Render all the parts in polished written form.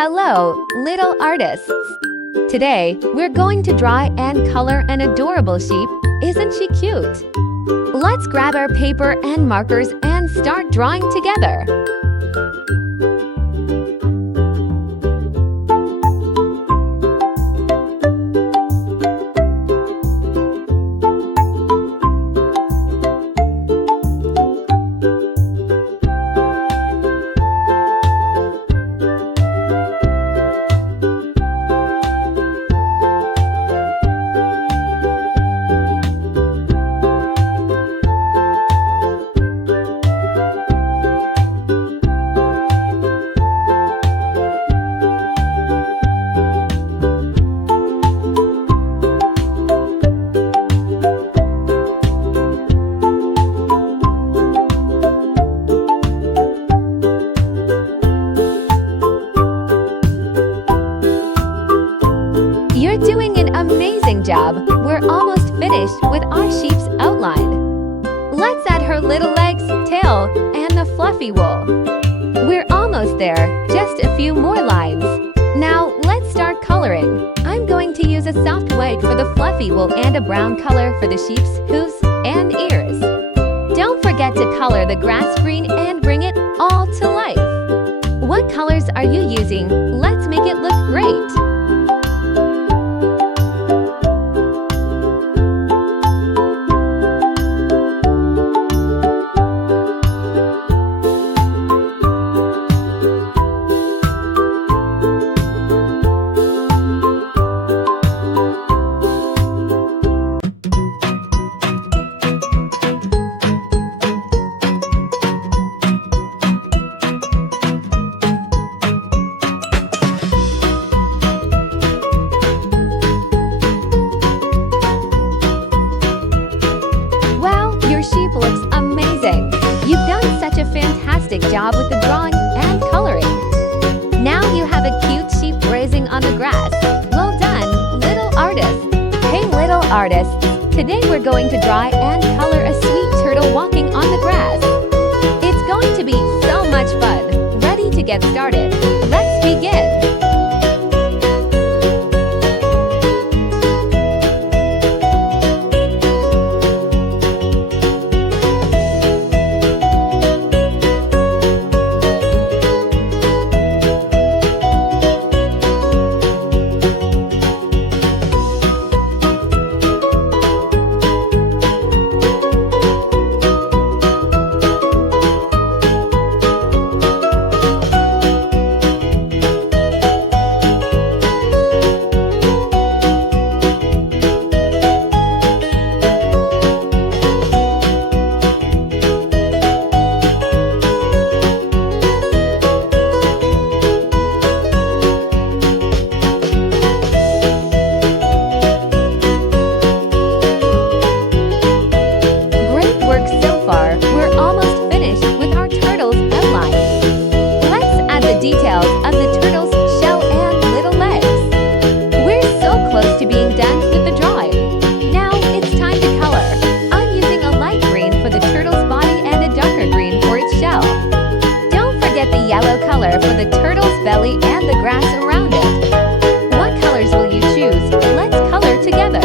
Hello, little artists! Today, we're going to draw and color an adorable sheep. Isn't she cute? Let's grab our paper and markers and start drawing together. You're doing an amazing job! We're almost finished with our sheep's outline. Let's add her little legs, tail, and the fluffy wool. We're almost there, just a few more lines. Now, let's start coloring. I'm going to use a soft white for the fluffy wool and a brown color for the sheep's hooves and ears. Don't forget to color the grass green and bring it all to life. What colors are you using? Let's make it look great! Looks amazing! You've done such a fantastic job with the drawing and coloring. Now you have a cute sheep grazing on the grass. Well done, little artist! Hey little artists! Today we're going to draw and color a sweet turtle walking on the grass. It's going to be so much fun! Ready to get started? Let's begin! Details of the turtle's shell and little legs. We're so close to being done with the drawing. Now it's time to color. I'm using a light green for the turtle's body and a darker green for its shell. Don't forget the yellow color for the turtle's belly and the grass around it. What colors will you choose? Let's color together.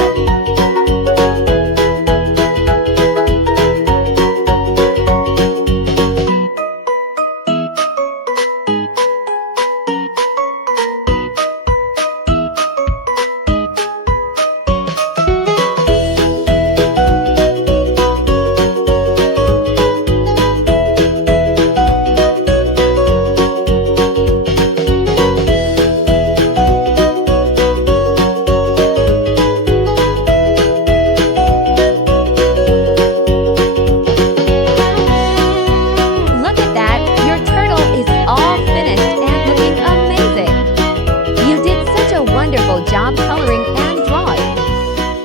Job coloring and drawing.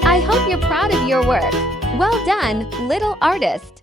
I hope you're proud of your work. Well done, little artist!